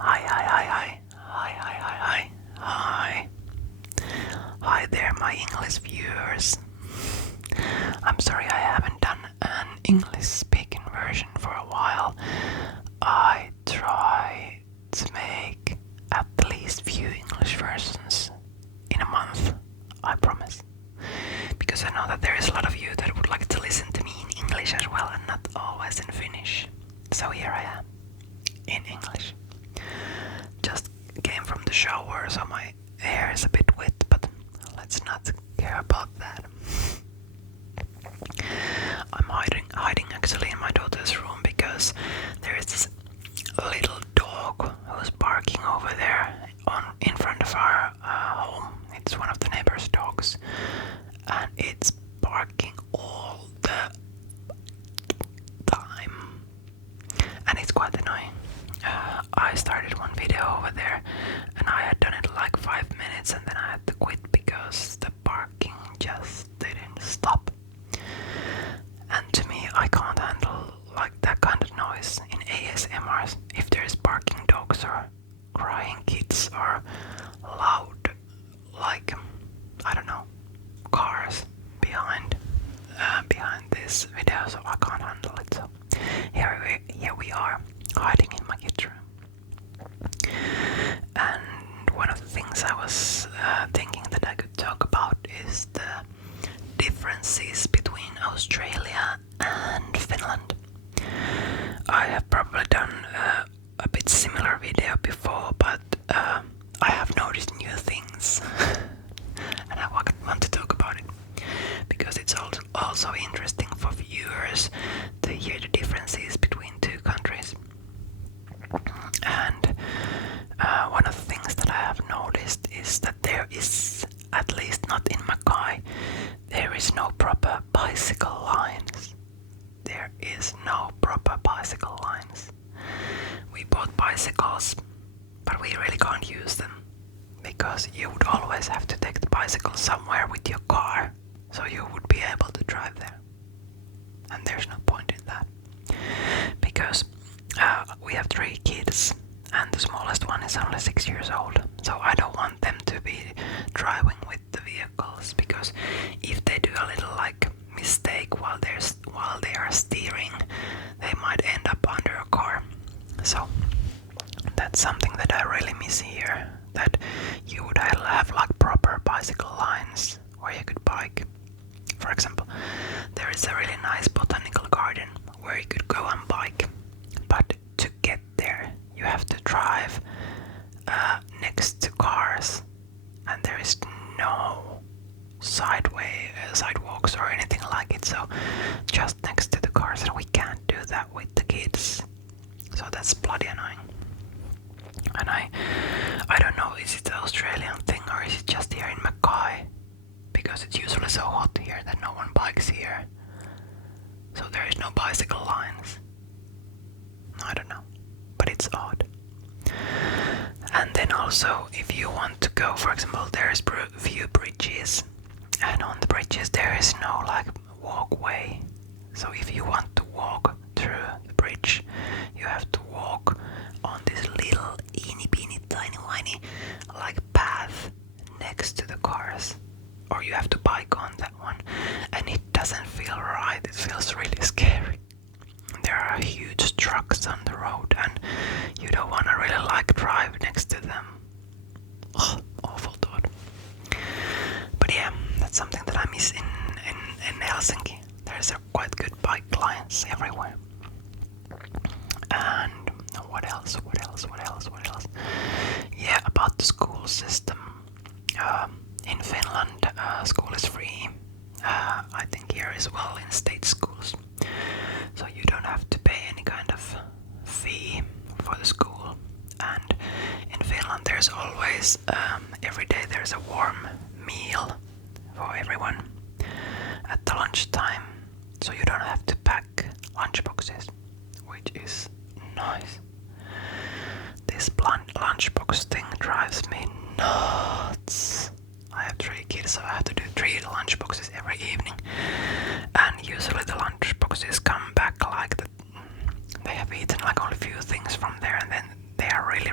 Hi. Hi there, my English viewers. I'm sorry I haven't done an English speaking version for a while. I try to make at least few English versions in a month, I promise. Because I know that there is a lot of you that would like to listen to me in English as well and not always in Finnish. So here I am, in English. Just came from the shower, so my hair is a bit wet, but let's not care about that. I'm hiding actually in my daughter's room because there is this little dog who's barking over there in front of our home. It's one of the neighbor's dogs, and it's barking all the time, and it's quite annoying. I started one video over there and I had done it like 5 minutes and then I had to quit because the barking just didn't stop. And to me, I can't handle like that kind of noise in ASMRs. If there's barking dogs or crying kids or loud, like, I don't know, cars behind this video, so I can't handle it. So here we are, hiding in my kids' room. And one of the things I was thinking that I could talk about is the differences between Australia and Finland. I have probably done a bit similar video before, but I have noticed new things and I want to talk about it because it's also interesting for viewers to hear the differences between two countries. And one of the things that I have noticed is that there is, at least not in Mackay, there is no proper bicycle lines. There is no proper bicycle lines. We bought bicycles, but we really can't use them because you would always have to take the bicycle somewhere with your car, so you would be able to drive there. And there's no point in that because we have 3 kids and the smallest one is only 6 years old, so I don't want them to be driving with the vehicles because if they do a little like mistake while they are steering, they might end up under a car. So that's something that I really miss here, that you would have like proper bicycle lines where you could bike. For example, there is a really nice botanical garden where you could go and bike, but to get there you have to drive next to cars, and there is no sidewalks or anything like it, so just next to the cars, and we can't do that with the kids, so that's bloody annoying. And I don't know, is it the Australian thing or is it just here in Mackay, because it's usually so hot here that no one bikes here, so there is no bicycle lines. I don't know, but it's odd. And then also, if you want to go, for example, there is few bridges, and on the bridges there is no like walkway. So if you want to walk through the bridge, you have to walk on this little eeny tiny whiny like path next to the cars, or you have to bike on that one, and it doesn't feel right. It feels really scary. There are huge trucks on the road and you don't want to really like drive next to them. Oh, awful thought. But yeah, that's something that I miss in Helsinki. There's a quite good bike lines everywhere. And what else? Yeah, about the school system. In Finland, school is free. I think here as well in state schools. So you don't have to pay any kind of fee for the school. And in Finland there's always, every day there's a warm meal for everyone at the lunchtime. So you don't have to pack lunchboxes, which is nice. This lunchbox thing drives me nuts. I have 3 kids, so I have to do 3 lunchboxes every evening. And usually the lunchboxes come back like that. They have eaten like only a few things from there, and then they are really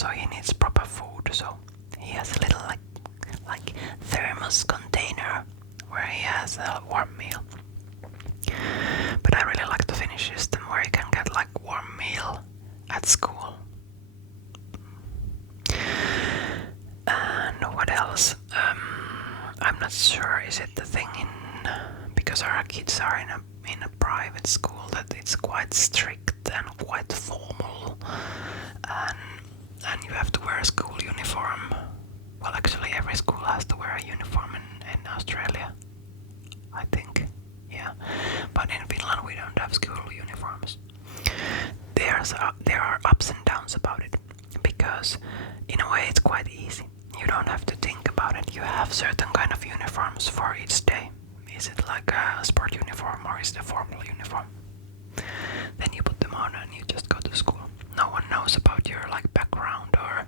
so he needs proper food. So he has a little like thermos container where he has a warm meal. But I really like the Finnish system where you can get like warm meal at school. And what else? I'm not sure. Is it the thing because our kids are in a private school that it's quite strict and quite formal, and you have to wear a school uniform. Well, actually, every school has to wear a uniform in Australia, I think. Yeah, but in Finland we don't have school uniforms. There are ups and downs about it, because in a way it's quite easy. You don't have to think about it. You have certain kind of uniforms for each day. Is it like a sport uniform or is it a formal uniform? Then you put them on and you just go to school. No one knows about your like background or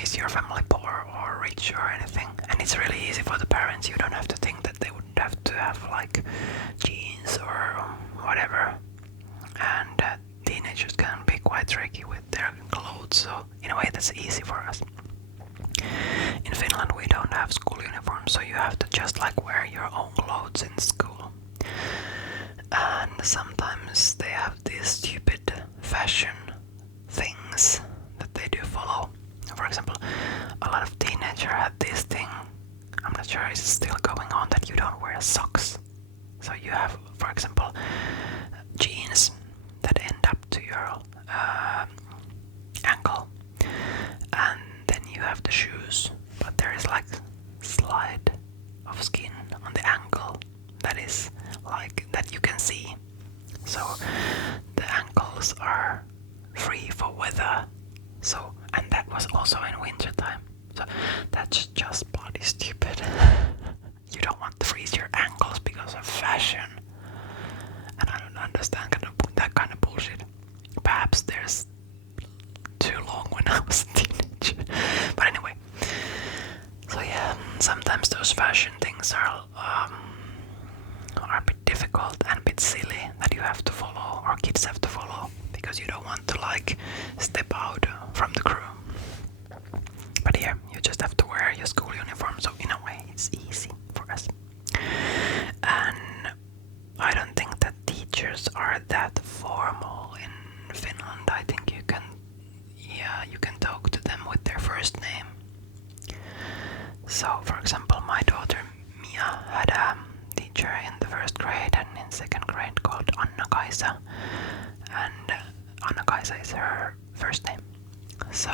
is your family poor or rich or anything. And it's really easy for the parents. You don't have to think that they would have to have like jeans or whatever. And teenagers can be quite tricky with their clothes, so in a way that's easy for us. In Finland we don't have school uniforms, so you have to just like wear your own clothes in school. And sometimes they have these stupid fashion things that they do follow. For example, a lot of teenagers had this thing, I'm not sure it's still going on, that you don't wear socks. So you have, for example, jeans that end up to your ankle, and then you have the shoes, but there is like slide of skin on the ankle that is like that you can see. So the ankles are free for weather. So, and that was also in winter time. So that's just bloody stupid. You don't want to freeze your ankles because of fashion. And I don't understand that kind of bullshit. Perhaps there's too long when I was a teenager. But anyway. So yeah, sometimes those fashion things are a bit difficult and a bit silly that you have to follow, or kids have to follow, because you don't want to like step out from the crew. But here, you just have to wear your school uniform, so in a way it's easy for us. And I don't think that teachers are that formal in Finland. I think you can talk to them with their first name. So, for example, my daughter Mia had a teacher in the first grade and in second grade called Anna-Kaisa, and Anna-Kaisa is her first name. So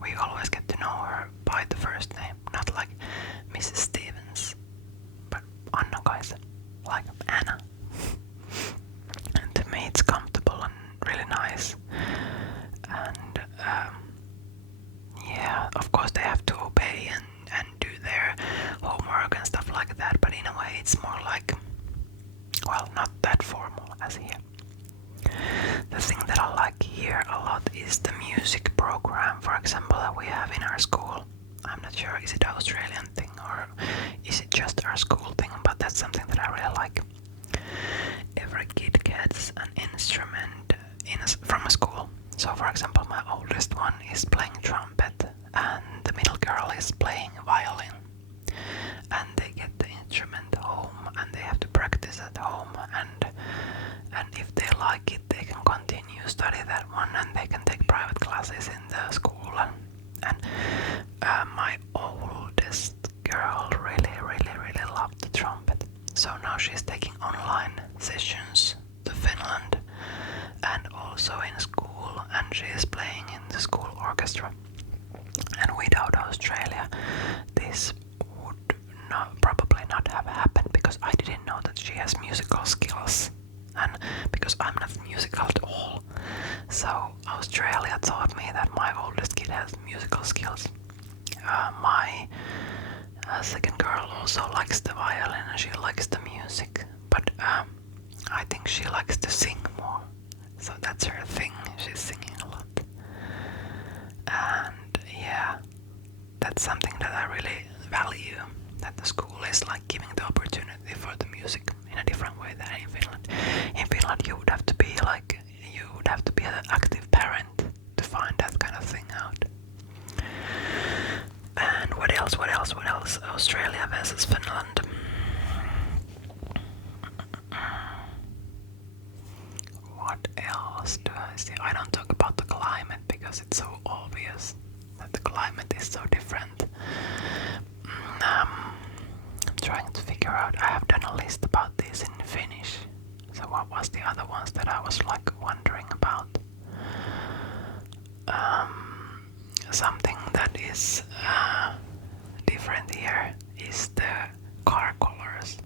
we always get to know her by the first name, not like Mrs. Stevens, but Anna-Kaisa, like Anna. And to me it's comfortable and really nice. And yeah, of course they have to obey and do their homework and stuff like that, but in a way it's more like, well, not that formal as here. The thing that I like here a lot is the music program, for example, that we have in our school. I'm not sure, is it an Australian thing or is it just our school thing, but that's something that I really like. Every kid gets an instrument from a school. So for example, my oldest one is playing trumpet and the middle girl is playing violin. And they get the instrument home and they have to practice at home, and if they like it they can continue study that one, and they can take private classes in the school. And my oldest girl really loved the trumpet. So now she's taking online sessions to Finland and also in school, and she is playing in the school orchestra. And without Australia this would probably not have happened, because I didn't know that she has musical skills, and because I'm not musical at all. So Australia taught me that my oldest kid has musical skills. My second girl also likes the violin and she likes the music, but I think she likes to sing more. So that's her thing, she's singing a lot. And yeah, that's something that I really value, that the school is like giving the opportunity for the music in a different way than in Finland. In Finland you would have to be an active parent to Australia versus Finland. What else do I see? I don't talk about the climate because it's so obvious that the climate is so different. I'm trying to figure out. I have done a list about this in Finnish. So what was the other ones that I was like wondering about? Something that is different here is the car colors.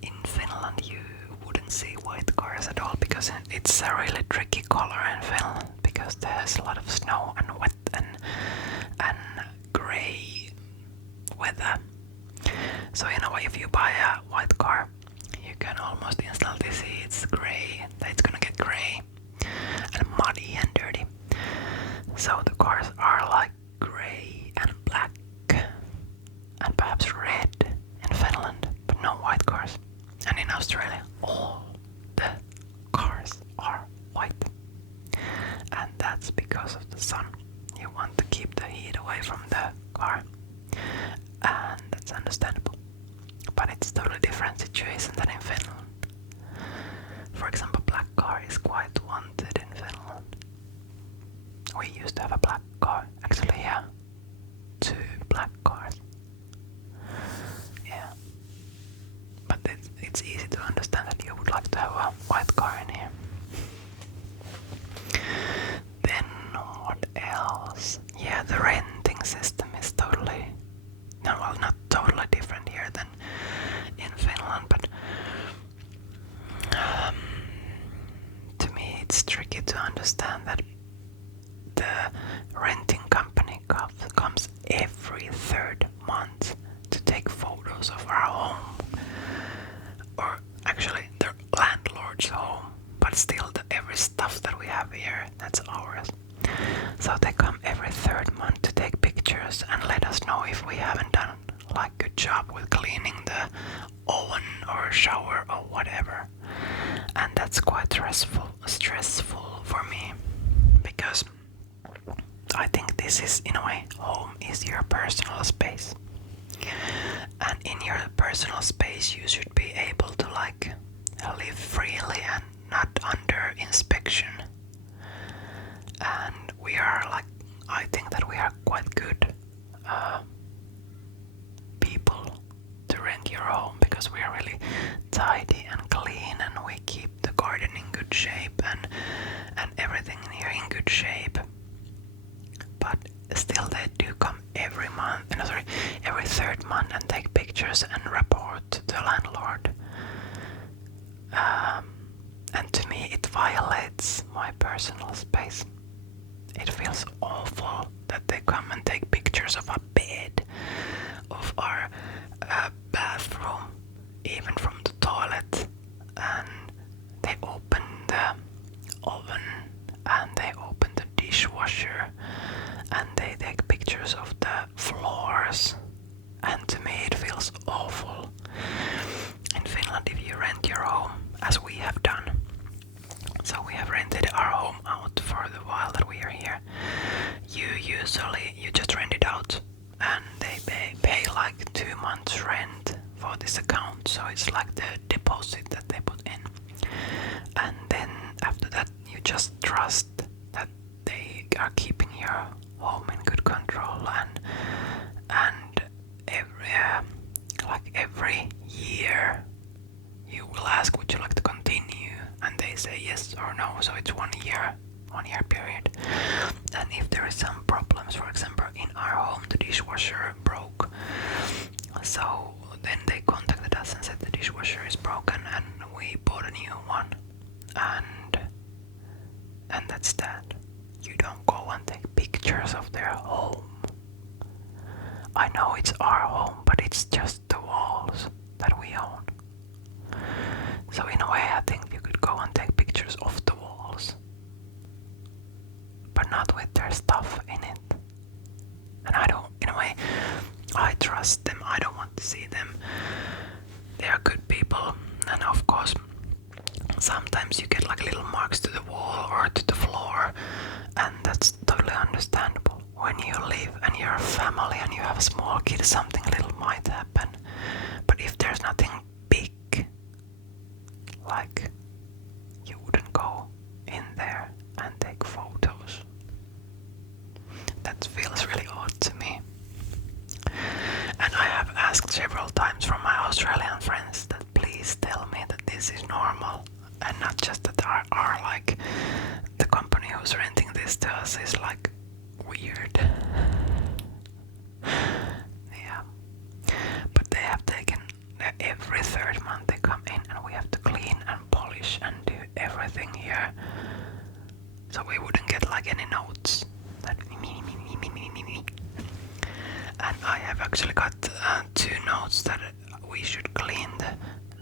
In Finland you wouldn't see white cars at all because it's a really tricky color in Finland because there's a lot of snow and wet and grey weather. So in a way, if you buy a white car, you can almost instantly see it's grey, that it's gonna get grey and muddy and dirty. So the cars are like grey and black and perhaps red in Finland, but no white cars. And in Australia, all the cars are white. And that's because of the sun. You want to keep the heat away from the car. And that's understandable. But it's a totally different situation than in Finland. For example, black car is quite wanted in Finland. We used to have a black car. Actually, yeah. 2 black cars. Yeah. But it's easy to understand that you would like to have a white car in here. Then what else? Yeah, the renting system is totally... No, well, not totally different here than in Finland, but to me it's tricky to understand that the renting company comes every 3rd month to take photos of our home, or actually the landlord's home, but still every stuff that we have here, that's ours. So they come every 3rd month to take pictures and let us know if we haven't done like good job with cleaning the oven or shower or whatever. And that's quite stressful for me, because I think this is, in a way, home is your personal space. And in your personal space you should be able to like live freely and not under inspection. And we are like, I think that we are quite good people to rent your home, because we are really tidy and clean, and we keep the garden in good shape and everything in here in good shape. But still they do come every 3rd month and take pictures and report to the landlord. And to me it violates my personal space. It feels awful that they come and take pictures of our bed, of our bathroom, even from the toilet, and they open the oven and they open the dishwasher and they take pictures of the floors, and to me it feels awful. In Finland, if you rent your home, as we have done, so we have rented our home out for the while that we are here, you just rent it out and they pay like 2 months rent for this account, so it's like the deposit that they put in. And then after that you just trust that they are keeping your home in good control, and every year you will ask, would you like to continue, and they say yes or no. So it's 1 year period. And if there is some problems, for example in our home the dishwasher broke, so then they contacted us and said the dishwasher is broken and we bought a new one, and that's that. You don't go and take pictures of their home. I know it's our home, but it's just the walls that we own. So in a way I think you could go and take pictures of the walls, but not with their stuff in it. And I don't, in a way, I trust them, I don't want to see them. They are good people, and of course sometimes you get like little marks to the wall or to the floor, and that's totally understandable. When you live and you're a family and you have a small kid, something little might happen. But if there's nothing big, like you wouldn't go in there and take photos. That feels really odd to me. And I have asked several times from my Australian friends that please tell me that this is normal and not just that are like the company who's renting this to us is like weird. Yeah. But they have taken every third month they come in and we have to clean and polish and do everything here. So we wouldn't get like any notes. And I have actually got 2 notes that we should clean the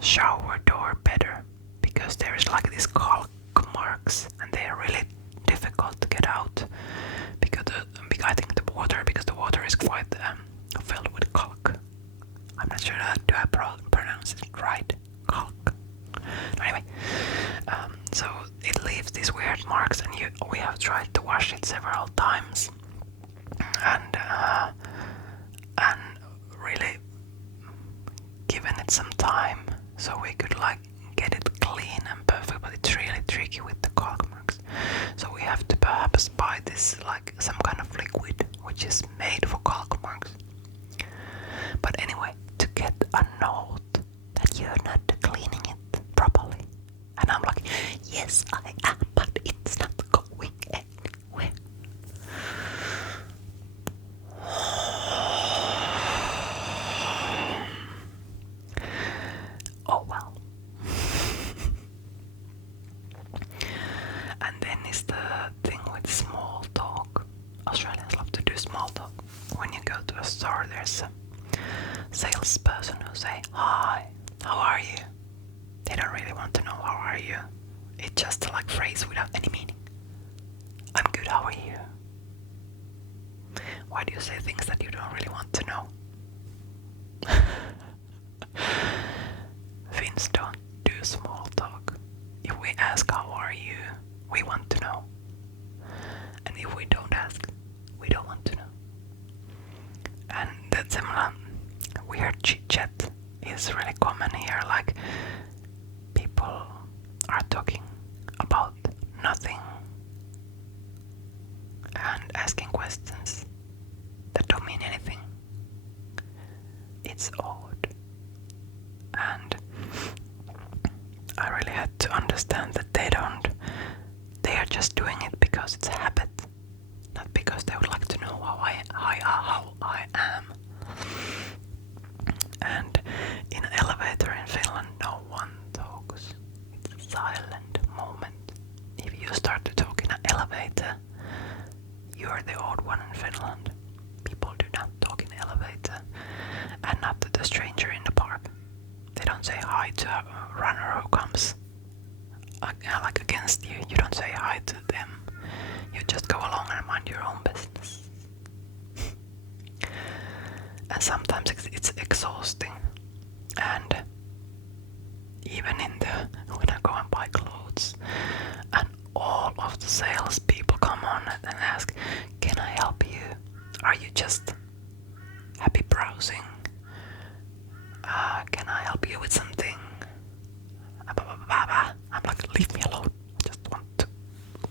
shower door better because there is like these caulk marks and they are really difficult to get out because I think the water is quite filled with caulk. I'm not sure do I pronounce it right? Caulk. Anyway, so it leaves these weird marks and we have tried to wash it several times and really given it some time so we could like get it clean and perfect, but it's really tricky with the caulk marks. So we have to perhaps buy this like some kind of liquid which is made for caulk marks. But anyway, to get a note that you're not cleaning it properly. And I'm like, yes I am, but it's not going anywhere. Oh well. And then is the thing with small talk. Australians love to do small talk. When you go to a store, there's a salesperson who say, hi, how are you? They don't really want to know how are you. It's just like phrase without any meaning. I'm good, how are you? Why do you say things that you don't really want to know? Finns don't do small talk. If we ask how are you, we want to know. And if we don't ask, we don't want to know. And that similar weird chit chat is really common here. Like people are talking about nothing and asking questions that don't mean anything. It's odd. And I really had to understand that they are just doing it because it's a habit, not because they would like to know how I am. And in an elevator in Finland, no one talks. It's a silent moment. If you start to talk in an elevator, you're the odd one in Finland. People do not talk in the elevator, and not to the stranger in the park. They don't say hi to a runner who comes like against you. You don't say hi to them. You just go along and mind your own business. And sometimes it's exhausting. And even when I go and buy clothes, and all of the sales people come on and ask, "Can I help you? Are you just happy browsing? Can I help you with something?" I'm like, leave me alone. I just want to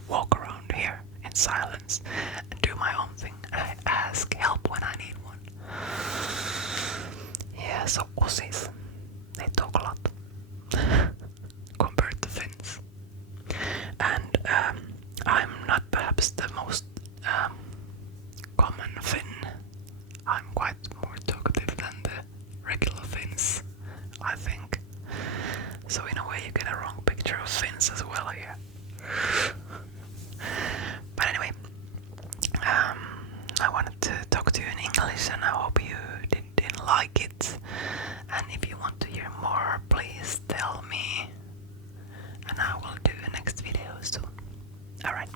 walk around here in silence and do my own thing. And I ask help when I need one. Yeah, so Aussies, they talk a lot compared to Finns. And I'm not perhaps the most common Finn. I'm quite more talkative than the regular Finns, I think. So in a way you get a wrong picture of Finns as well here. But anyway, I wanted to talk to you in English and I hope you didn't like it. And if you want to hear more, please tell me and I will do the next video soon. Alright.